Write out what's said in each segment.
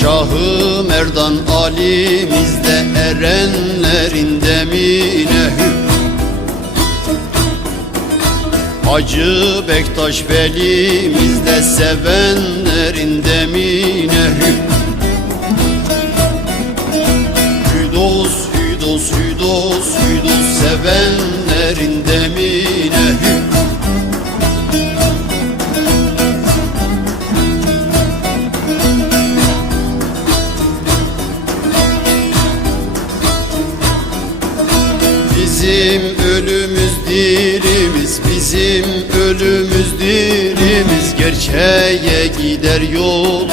Şahı Merdan Ali alimizde erenlerinde minehü Hacı Bektaş velimizde sevenlerin demine hü Hüdos, hüdos, hüdos, hüdos sevenlerin demine hü Bizim ölümüz dirimiz, bizim ölümüz dirimiz Gerçeğe gider yolumuz.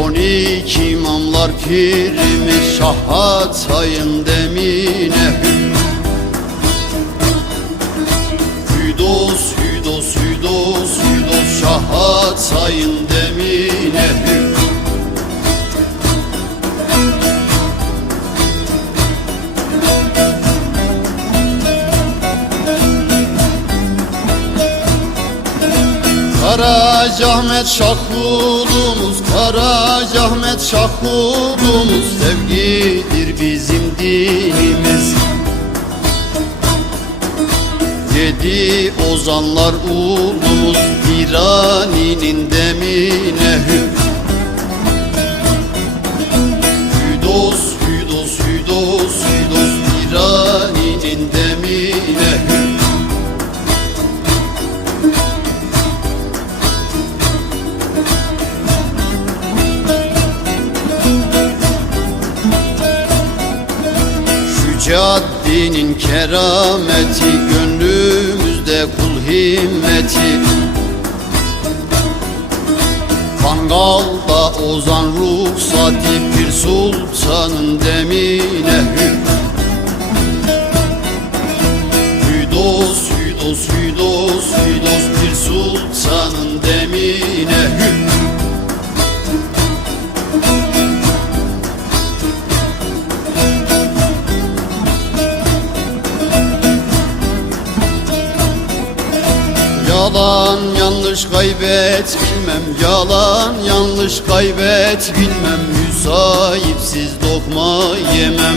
On iki imamlar pirimiz Şahat sayın demine Karacahmet Şahulumuz, Karacahmet Şahulumuz Sevgidir bizim dinimiz. Yedi ozanlar ulumuz Virani'nin demine hü Şu caddinin kerameti Gönlümüzde kul himmeti. Kangalda ozan ruhsati Bir sultanın demine hü Yalan yanlış kaybet bilmem Yalan yanlış kaybet bilmem Müsahipsiz dokma yemem.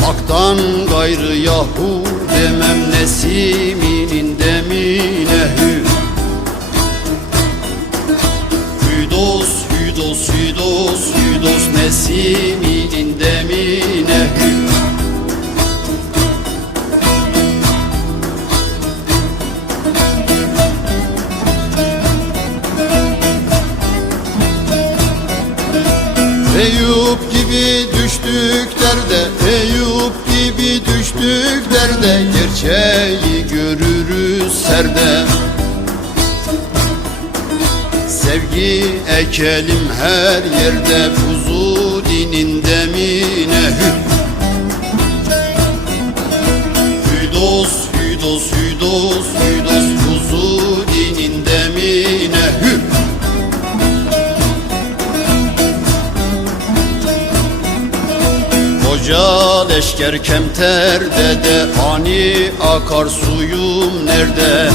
Hak'tan gayrı yahu demem Nesiminin demine hü. Hüdos, hüdos, hüdos, hüdos Nesiminin Eyüp gibi düştük derde Eyüp gibi düştük derde Gerçeği görürüz serde. Sevgi ekelim her yerde Fuzulinin leşker kemter dede Ani akar suyum nerede?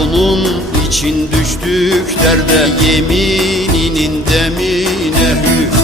Onun için düştük derde Yemininin demi nehü